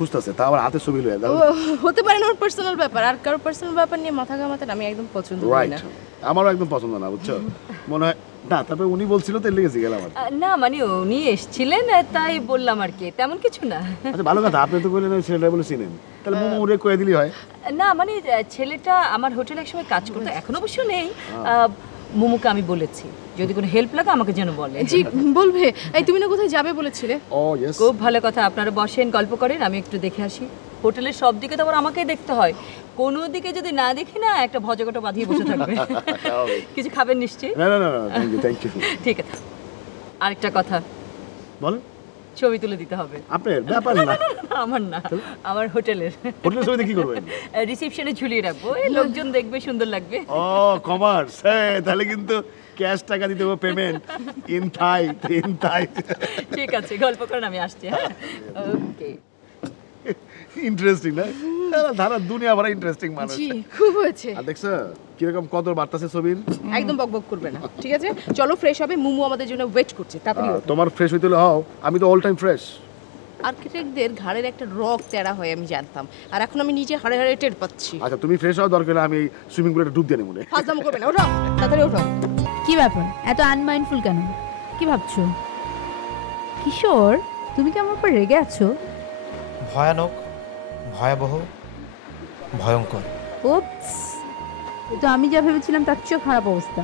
খুঁজতেছে, তা আবার হাতে ছবি লয়ে দাও। হতে পারে না ওর পার্সোনাল ব্যাপার, আর কারো পার্সোনাল ব্যাপার নিয়ে মাথা ঘামাতে আমি একদম পছন্দ করি না। আমারও একদম পছন্দ না, বুঝছো? মনে হয় না, তারপরে উনি বলছিল তো লেগেছি গেলাম। না মানে উনি এসেছিলেন তাই বললাম আর কি, তেমন কিছু না। আচ্ছা ভালো কথা, আপনি তো বললেন ওই ছেলেটা বলে চিনেন, তাহলে মোমোরে কয়ে দিলি হয়। না মানে ছেলেটা আমার হোটেলে একসময় কাজ করতো, এখন অবশ্য নেই। মোমোকে আমি বলেছি যদি কোনো হেল্প লাগে আমাকে যেন বলে। জি বলবে। এই তুমি না কোথায় যাবে বলেছিলে? ও ইয়েস, খুব ভালো কথা, আপনারা বসেন গল্প করেন, আমি একটু দেখে আসি। হোটেলের সব দিকে তো আবার আমাকেই দেখতে হয়, কোনো দিকে যদি না দেখি না একটা ভজকটা বাঁধিয়ে বসে থাকবে। কিছু খাবেন নিশ্চয়ই? না না না থ্যাংক ইউ। ঠিক আছে, আরেকটা কথা বলেন। ছবি তুলে দিতে হবে। আপনার ব্যাপার না, আমার না, আমার হোটেলের। হোটেলের ছবিতে কি করবেন? রিসেপশনে ঝুলিয়ে রাখবো, এই লোকজন দেখবে, সুন্দর লাগবে। ও কমার্স, তাহলে কিন্তু ক্যাশ টাকা দিতে হবে, পেমেন্ট ইন থাই। ঠিক আছে, গল্প করেন, আমি আসছি। হ্যাঁ ওকে। ইন্টারেস্টিং না? ধারা দুনিয়া ভরা ইন্টারেস্টিং মানুষ। জি খুব হয়েছে। আর দেখছো কিরকম কদর বাড়তাছে ছবির। একদম বকবক করবে না, ঠিক আছে? চলো ফ্রেশ হবে, মুমু আমাদের জন্য ওয়েট করছে, তাড়াতাড়ি। তোমার ফ্রেশ হইতে হলে হও, আমি তো অল টাইম ফ্রেশ। আর্কিটেক্টদের ঘাড়ের একটা রক তেরা হয় আমি জানতাম, আর এখন আমি নিজে হাড়ে হাড়ে টের পাচ্ছি। আচ্ছা তুমি ফ্রেশ হও, দরকার হলে আমি সুইমিং পুলে ডুব দিয়ে নেব। ফাজলাম করবে না, ওঠো তাড়াতাড়ি ওঠো। কি ব্যাপার, এত আনমাইন্ডফুল কেন? কি ভাবছো? কিশোর, তুমি কি আমার উপর রেগে আছো? ভয়ানক, ভয়াবহ, ভয়ঙ্কর। ওপস, তো আমি যা ভেবেছিলাম তার চেয়েও খারাপ অবস্থা।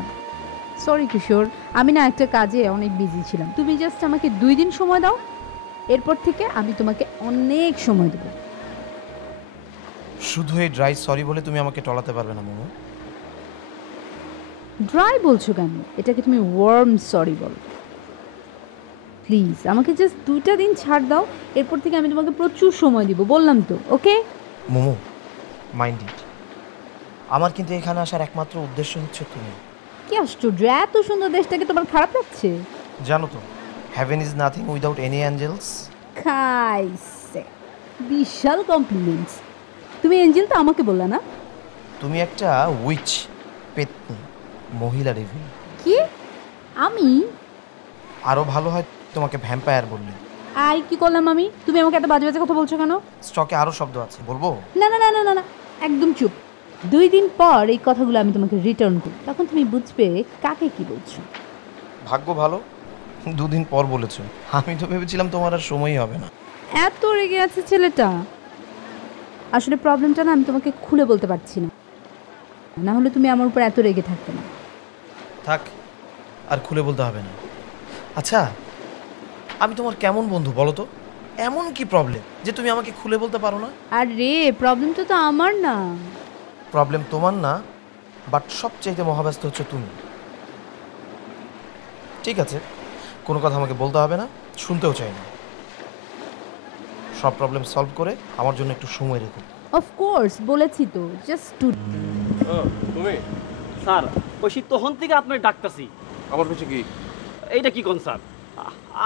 সরি কিশোর, আমি না একটা কাজে অনেক বিজি ছিলাম। তুমি জাস্ট আমাকে 2 দিন সময় দাও, এরপর থেকে আমি তোমাকে অনেক সময় দেবো। শুধু এই ড্রাই সরি বলে তুমি আমাকে টলাতে পারবে না মোমো। ড্রাই বলছো কেন? এটাকে তুমি ওয়ার্ম সরি বলো। প্লিজ আমাকে জাস্ট 2টা দিন ছাড় দাও, এরপর থেকে আমি তোমাকে প্রচুর সময় দিব, বললাম তো। ওকে মোমো, মাইন্ড ইট। আমার কিন্তু এখানে আসার একমাত্র উদ্দেশ্য হচ্ছে তুমি। কি আশ্চর্য, এত সুন্দর দেশটাকে তোমার খারাপ লাগছে? জানো তো, heaven is nothing without any angels. খাইছে, বিশাল কমপ্লিমেন্টস। তুমি এঞ্জেল তো আমাকে বললা না? তুমি একটা উইচ, পেতনি, মহিলা রেভিল। কি? আমি? আরও ভালো হয় তোমাকে ভ্যাম্পায়ার বললে। আই কি করলাম আমি? তুমি আমাকে এত বাজে বাজে কথা বলছো কেন? স্টকে আরও শব্দ আছে, বলবো? না না না না না না, একদম চুপ। 2 দিন পর এই কথাগুলো আমি তোমাকে রিটার্ন করি, তখন তুমি বুঝবে কাকে কি বলছো। ভাগ্য ভালো 2 দিন পর বলেছো, আমি তো ভেবেছিলাম তোমার আর সময়ই হবে না। এত রেগে আছে ছেলেটা। আসলে প্রবলেমটা না আমি তোমাকে খুলে বলতে পারছি না, না হলে তুমি আমার উপর এত রেগে থাকতে না। থাক, আর খুলে বলতে হবে না। আচ্ছা, আমি তোমার কেমন বন্ধু বলো তো? এমন কি প্রবলেম যে তুমি আমাকে খুলে বলতে পারো না? আর রে, প্রবলেমটা তো আমার না। প্রবলেম তোমার না, বাট সবচাইতে মহাব্যস্ত হচ্ছে তুমি। ঠিক আছে, কোনো কথা আমাকে বলতে হবে না, শুনতেও চাই না। সব প্রবলেম সলভ করে আমার জন্য একটু সময় রেখো। অফকোর্স, বলেছি তো, জাস্ট টু। তুমি স্যার, ওই শীত তখন থেকে আপনার ডাকতাছি। আমার কাছে কি? এইটা কি কোন স্যার?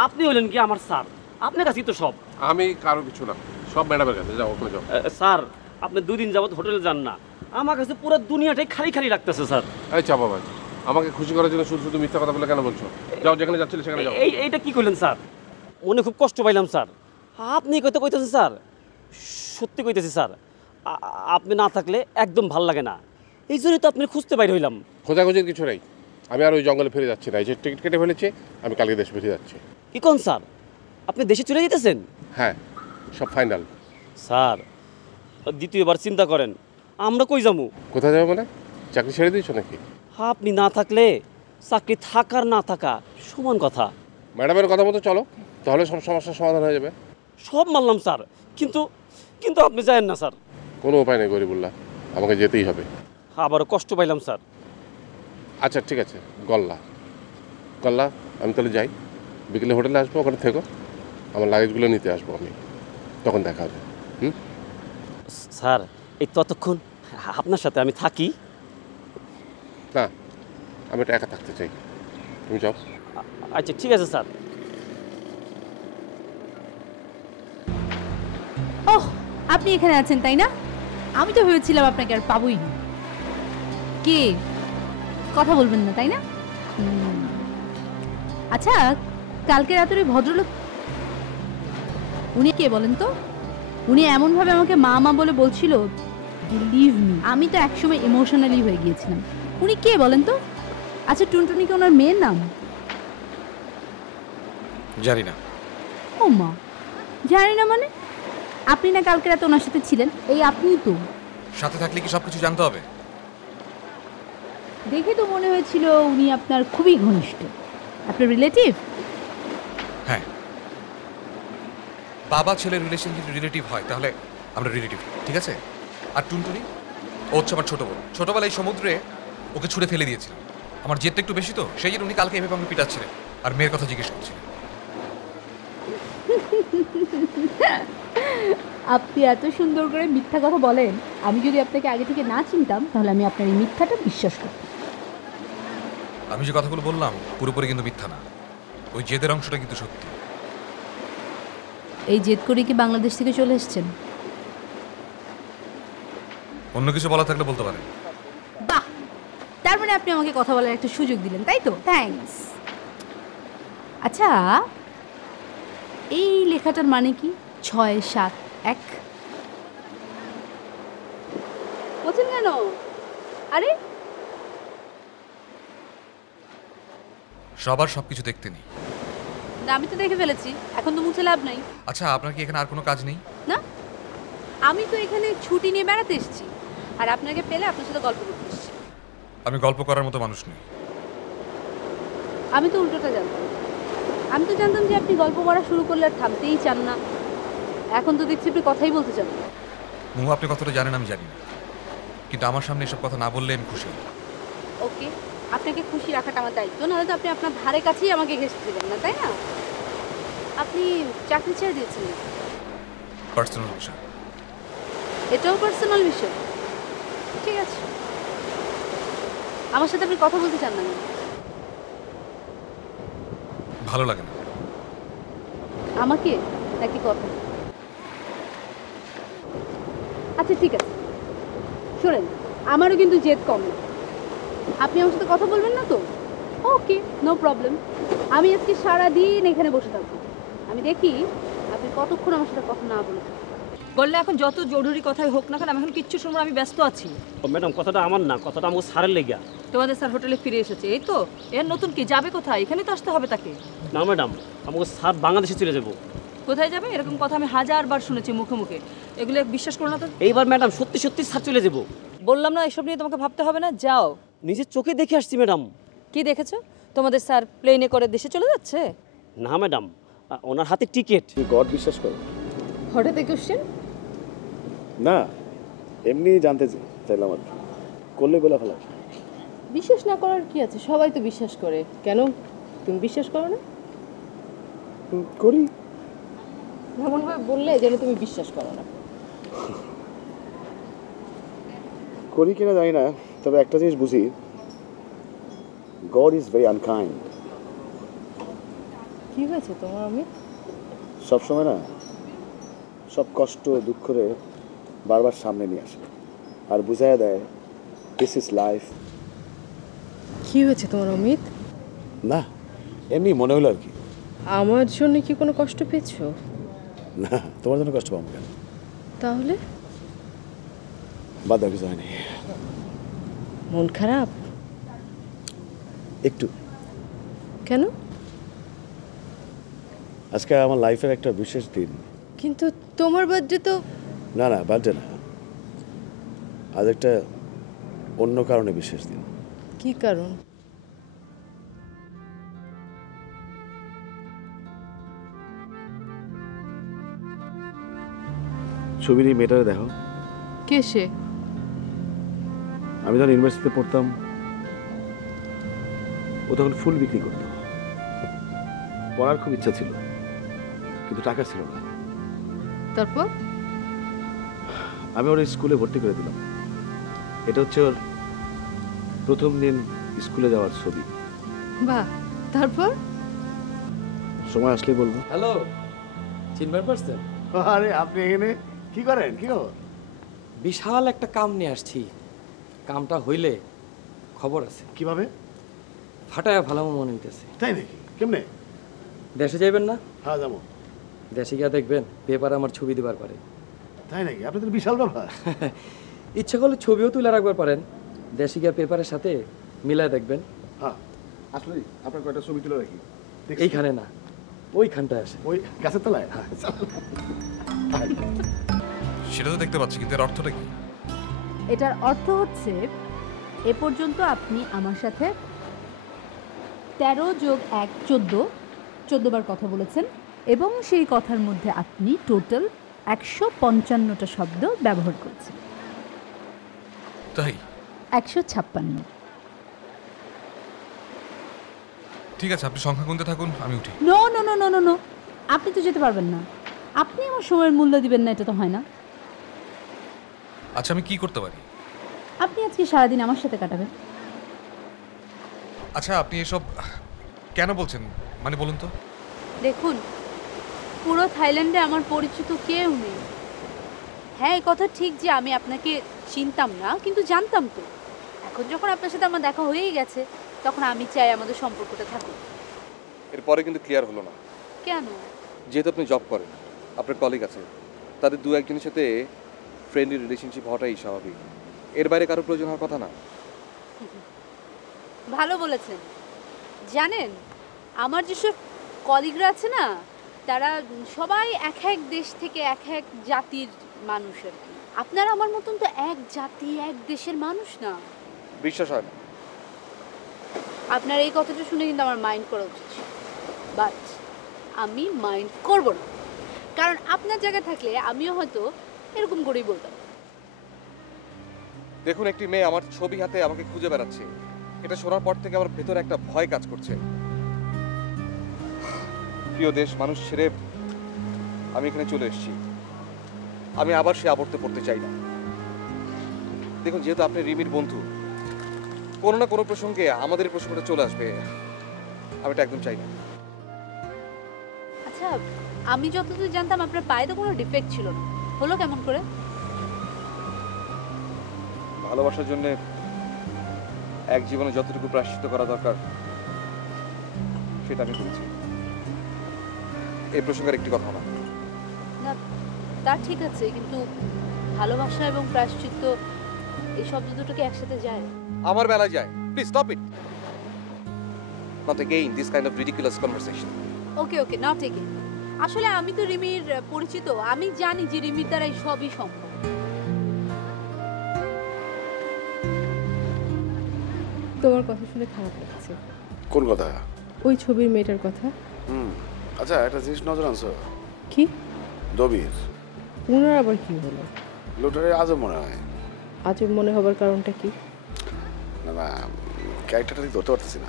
আপনি হলেন কি আমার স্যার? আপনার কাছেই তো সব। আমি কারো কিছু না, সব ম্যাডামের কাছে। যাও, ওখানে যাও। স্যার, আপনি 2 দিন যাবত হোটেলে যান না, আমার কাছে পুরো দুনিয়াটাই খালি খালি লাগতেছে স্যার। এই চাপা ভাই, আমাকে খুশি করার জন্য শুধু শুধু মিথ্যা কথা বলে কেন বলছো? যাও, যেখানে যাচ্ছিলে সেখানে যাও। এইটা কি করলেন স্যার? মনে খুব কষ্ট পাইলাম স্যার। আপনি কইতেছেন স্যার, সত্যি কইতেছি স্যার, আপনি না থাকলে একদম ভাল লাগে না, এই জন্যই তো আপনি খুঁজতে বাইরে হইলাম। খোঁজাখুঁজির কিছু নেই, আমি আর ওই জঙ্গলে ফিরে যাচ্ছি না। এই যে টিকিট কেটে ফেলেছি, আমি কালকে দেশে ফিরে যাচ্ছি। কি কোন স্যার, আপনি দেশে চলে যেতেছেন? হ্যাঁ, সব ফাইনাল। স্যার, দ্বিতীয়বার চিন্তা করেন, আমরা কই যাবো? কোথায় যাবো মানে? চাকরি ছেড়ে দিয়েছো নাকি? আপনি না থাকলে চাকরি থাকার না থাকা সমান কথা। ম্যাডামের কথা মতো চলো, তাহলে সব সমস্যার সমাধান হয়ে যাবে। সব মানলাম স্যার, কিন্তু কিন্তু আপনি যায়েন না স্যার। কোনো উপায় নেই গরিবুল্লাহ, আমাকে যেতেই হবে। আবারও কষ্ট পাইলাম স্যার। আচ্ছা ঠিক আছে, গল্লা গল্লা, আমি তাহলে যাই। বিকেলে হোটেলে আসবো, ওখানে থেকো, আমার লাগেজগুলো নিতে আসবো আমি, তখন দেখা হবে। স্যার, এই ততক্ষণ আপনার সাথে আমি থাকি? না, আমি এটা একা থাকতে চাই, তুমি যাও। আচ্ছা ঠিক আছে স্যার। ওহ, আপনি এখানে আছেন তাই না? আমি তো ভেবেছিলাম আপনাকে আর পাবোই না। কি কথা বলবেন না তাই না? আচ্ছা, কালকে রাতের ওই ভদ্রলোক, উনি কে বলেন তো? উনি এমনভাবে আমাকে মা মা বলে বলছিল, বিলিভ মি, আমি তো একসময় ইমোশনালি হয়ে গিয়েছিলাম। উনি কে বলেন তো? আচ্ছা, টুনটুনি কি ওনার মেয়ের নাম? জানি না। ও মা, জানি না মানে? আপনি না কালকে রাতে ওনার সাথে ছিলেন? এই আপনিই তো। সাথে থাকলে কি সবকিছু জানতে হবে? দেখে তো মনে হয়েছিল উনি আপনার খুবই ঘনিষ্ঠ। আপনার রিলেটিভ? হ্যাঁ, বাবা ছেলের রিলেশন যদি রিলেটিভ হয় তাহলে আমরা রিলেটিভ, ঠিক আছে? আর টুনটুনি ও হচ্ছে আমার ছোট বোন। ছোটবেলায় সমুদ্রে ওকে ছুঁড়ে ফেলে দিয়েছিল। আমার জেদটা একটু বেশি তো, সেই জন্য উনি কালকে এভাবে আমাকে পিটাচ্ছিলেন আর মেয়ের কথা জিজ্ঞেস করছিলেন। আপনি এত সুন্দর করে মিথ্যা কথা বলেন, আমি যদি আপনাকে আগে থেকে না চিনতাম তাহলে আমি আপনার এই মিথ্যাটা বিশ্বাস করতাম। আমি যে কথাগুলো বললাম পুরোপুরি কিন্তু মিথ্যা না, ওই জেদের অংশটা কিন্তু সত্যি। এই জেদ করে কি বাংলাদেশ থেকে চলে এসেছেন? অন্য কিছু বলা থাকলে বলতে পারেন। বাহ, তার মানে আপনি আমাকে কথা বলার একটা সুযোগ দিলেন, তাই তো? থ্যাঙ্কস। আচ্ছা, এই লেখাটার মানে কি? 671 বলছেন কেন? আরে সবার সবকিছু দেখতে নেই। না, আমি তো দেখে ফেলেছি, এখন তো মুছে লাভ নাই। আচ্ছা, আপনার কি এখানে আর কোনো কাজ নেই? না, আমি তো এখানে ছুটি নিয়ে বেড়াতে এসেছি, আর আপনাকে পেলে আপনার সাথে গল্প করতে এসেছি। আমি গল্প করার মতো মানুষ নই। আমি তো উল্টোটা জানতাম। আমি তো জানতাম যে আপনি গল্প করা শুরু করলে আর থামতেই চান না। এখন তো দেখছি আপনি কথাই বলতে চান না। মুহু, আপনি কতটা জানেন আমি জানি না, কিন্তু আমার সামনে এসব কথা না বললে আমি খুশি হই। ওকে, আপনাকে খুশি রাখাটা আমার দায়িত্ব, নাহলে তো আপনি আপনার ধারে কাছেই আমাকে ঘেঁষতে দেবেন না, তাই না? আপনি চাকরি ছেড়ে দিয়েছেন? পার্সোনাল বিষয়। এটাও পার্সোনাল বিষয়। ঠিক আছে, আমার সাথে আপনি কথা বলতে চান না? ভালো লাগে না। আমাকে নাকি কথা? আচ্ছা ঠিক আছে, শোনেন, আমারও কিন্তু জেদ কম না। আপনি আমার সাথে কথা বলবেন না তো? ওকে, নো প্রবলেম। আমি আজকে সারাদিন এখানে বসে থাকবো। আমি দেখি আপনি কতক্ষণ আমার সাথে কথা না বলে। বললে এখন যত জরুরি কথাই হোক না কেন, আমি এখন কিচ্ছু শুনবো না, আমি ব্যস্ত আছি। ও ম্যাডাম, কথাটা আমার না, কথাটা আমার স্যারের লেগা। তোমাদের স্যার হোটেলে ফিরে এসেছে, এই তো? এর নতুন কি, যাবে কোথায়? এখানে তো আসতে হবে তাকে। না ম্যাডাম, আমাকে স্যার বাংলাদেশে চলে যাবো। কোথায় যাবে? এরকম কথা আমি হাজারবার শুনেছি মুখে মুখে, এগুলো বিশ্বাস করো না তো। এইবার ম্যাডাম সত্যি সত্যি স্যার চলে যাবো। বললাম না এসব নিয়ে তোমাকে ভাবতে হবে না, যাও। নিজের চোখে দেখে আসছি ম্যাডাম। কি দেখেছো? তোমাদের স্যার প্লেনে করে দেশে চলে যাচ্ছে? না ম্যাডাম, ওনার হাতে টিকিট। তুই গড বিশ্বাস করো? হঠাৎ কোশ্চেন? না, এমনি জানতে চাইলাম আর কি। করলে বলে ফেলা। বিশ্বাস না করার কি আছে? সবাই তো বিশ্বাস করে। কেন তুমি বিশ্বাস করো না? করি। এমনভাবে বললে যেন তুমি বিশ্বাস করো না। করি কিনা জানি না, তবে একটা জিনিস বুঝি, গড ইজ ভেরি আনকাইন্ড। কি হয়েছে তোমার অমিত? সবসময় না সব কষ্ট দুঃখরে বারবার সামনে নিয়ে আসে আর বুঝাইয়া দেয় দিস ইজ লাইফ। কি হয়েছে তোমার অমিত? না, এমনি মনে হলো আর কি। আমার জন্য কি কোনো কষ্ট পেয়েছো? না, তোমার জন্য কষ্ট পাবো কেন? তাহলে বাদ দাও, কিছু হয়নি। মন খারাপ? একটু। কেন? আজকে আমার লাইফের একটা বিশেষ দিন। কিন্তু তোমার বার্থডে তো। না না, বার্থডে না, আজ একটা অন্য কারণে বিশেষ দিন। কি কারণ? ছবির এই মেয়েটারে দেখো। কে সে? আমি যখন ইউনিভার্সিটিতে পড়তাম ও তখন ফুল বিক্রি করতো। পড়ার খুব ইচ্ছা ছিল, কিন্তু টাকা ছিল না। তারপর? আমি ওর স্কুলে ভর্তি করে দিলাম। এটা হচ্ছে ওর প্রথম দিন স্কুলে যাওয়ার ছবি। বাহ, তারপর? সময় আসলেই বলবো। হ্যালো, চিনবার পারছেন? আরে আপনি এখানে কি করেন? কি খবর? বিশাল একটা কাম নিয়ে আসছি। কামটা হইলে খবর আছে। কিভাবে? ফাটায়া ভালামো মনে হইতেছে। তাই নাকি? কেমনে? দেশে যাইবেন না? হ্যাঁ যাবো। দেশে গিয়া দেখবেন পেপার আমার ছবি দিবার পারে। তাই নাকি? আপনাদের বিশাল ব্যাপার। ইচ্ছা করলে ছবিও তুলে রাখবার পারেন, দেশি গিয়া পেপারের সাথে মিলায় দেখবেন। হ্যাঁ, আসলে আপনার কয়টা ছবি তুলে রাখি। এইখানে না, ওইখানটায় আসে। ওই গাছের তলায়? সেটা তো দেখতে পাচ্ছি, কিন্তু এর অর্থটা কি? এটার অর্থ হচ্ছে এ পর্যন্ত আপনি আমার সাথে 13 + 1 14 বার কথা বলেছেন এবং সেই কথার মধ্যে আপনি টোটাল 155টা শব্দ ব্যবহার করেছেন। তাই? 156। ঠিক আছে, আপনি সংখ্যা গুনতে থাকুন, আমি উঠি। No no no no no no, আপনি তো যেতে পারবেন না। আপনি আমার সময়ের মূল্য দিবেন না, এটা তো হয় না। আচ্ছা, আমি কি করতে পারি? আপনি আজকে সারাদিন আমার সাথে কাটাবেন। আচ্ছা, আপনি এসব কেন বলছেন, মানে বলুন তো। দেখুন, পুরো থাইল্যান্ডে আমার পরিচিত কেউ নেই। হ্যাঁ, এই কথা ঠিক যে আমি আপনাকে চিনতাম না, কিন্তু জানতাম তো। এখন যখন আপনার সাথে আমার দেখা হয়েই গেছে, তখন আমি চাই আমাদের সম্পর্কটা থাকুক। এরপরে কিন্তু ক্লিয়ার হলো না। কেন? যেহেতু আপনি জব করেন, আপনার কলিগ আছে, তাদের দু একজনের সাথে ফ্রেন্ডলি রিলেশনশিপ হওয়াটাই স্বাভাবিক। এর বাইরে কারো প্রয়োজন হওয়ার কথা না। ভালো বলেছেন। জানেন, আমার যেসব কলিগরা আছে না, তারা সবাই এক এক দেশ থেকে এক এক জাতির মানুষ আর কি। আপনারা আমার মতন তো এক জাতি এক দেশের মানুষ না। বিশ্বাস হয় না। আপনার এই কথাটা শুনে কিন্তু আমার মাইন্ড করা উচিত ছিল, বাট আমি মাইন্ড করব না, কারণ আপনার জায়গায় থাকলে আমিও হয়তো এরকম করেই বলতাম। দেখুন, একটি মেয়ে আমার ছবি হাতে আমাকে খুঁজে বেড়াচ্ছে, এটা শোনার পর থেকে আমার ভেতরে একটা ভয় কাজ করছে। প্রিয় দেশ মানুষ ছেড়ে আমি এখানে চলে এসেছি। আমি আবার সে আবর্তে পড়তে চাই না। দেখুন, যেহেতু আপনি রিমির বন্ধু, কোনো না কোনো প্রসঙ্গে আমাদের এই প্রসঙ্গটা চলে আসবে, আমি এটা একদম চাই না। আচ্ছা, আমি যতদূর জানতাম আপনার পায়ে তো কোনো ডিফেক্ট ছিল না, হলো কেমন করে? ভালোবাসার জন্য এক জীবনে যতটুকু প্রায়শ্চিত্ত করা দরকার সেটা আমি করেছি। এই প্রসঙ্গের একটি কথা না। না, তা ঠিক আছে, কিন্তু ভালোবাসা এবং প্রায়শ্চিত্ত এই শব্দ দুটো কি একসাথে যায়? আমার বেলায় যায়। Please stop it. Not again this kind of ridiculous conversation. Okay okay, not again. আসলে আমি তো রিমির পরিচিত, আমি জানি যে রিমির দ্বারা এই সবই সম্ভব। তোমার কথা শুনে খারাপ লাগছে। কোন কথা? ওই ছবির মেয়েটার কথা। আচ্ছা, একটা জিনিস নজর আনছো? কি? দবির ওনার আবার কি হলো? লোটারে আজও মনে হয়। আজব মনে হবার কারণটা কি? না না, ক্যারেক্টারটা ঠিক ধরতে পারতেছি না।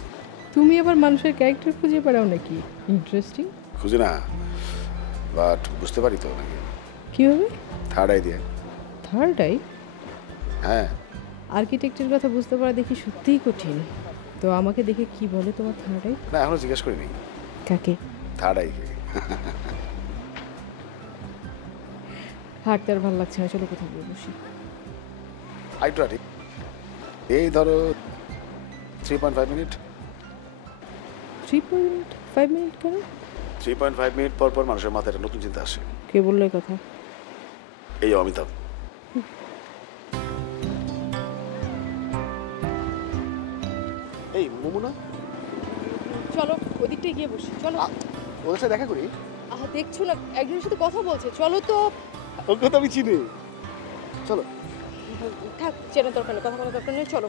তুমি আবার মানুষের ক্যারেক্টার খুঁজে বেড়াও নাকি? ইন্টারেস্টিং। খুঁজি না, বাট বুঝতে পারি তো নাকি। কীভাবে? থার্ড আই দিয়ে। Third eye? হ্যাঁ। আর্কিটেক্টের কথা বুঝতে পারা দেখি সত্যিই কঠিন। তো আমাকে দেখে কি বলে তোমার থার্ড আই? না, এখনো জিজ্ঞেস করিনি। কাকে? Third I K. হাঁটতে আর ভালো লাগছে না, চলো কোথাও গিয়ে বসি। আইটা ঠিক এই ধরো 3.5 মিনিট। 3.5 মিনিট কেন? 3.5 মিনিট পর পর মানুষের মাথায় একটা নতুন চিন্তা আসে। কে বললো এই কথা? এই অমিতাভ। এই মুমুনা, চলো ওদিকটায় গিয়ে বসি, চলো। ওদের সাথে দেখা করি। দেখছো না একজনের সাথে কথা বলছে, চলো তো। ওকে তো আমি চিনি, চলো। থাক, চেনার দরকার নেই, কথা বলার দরকার নেই, চলো।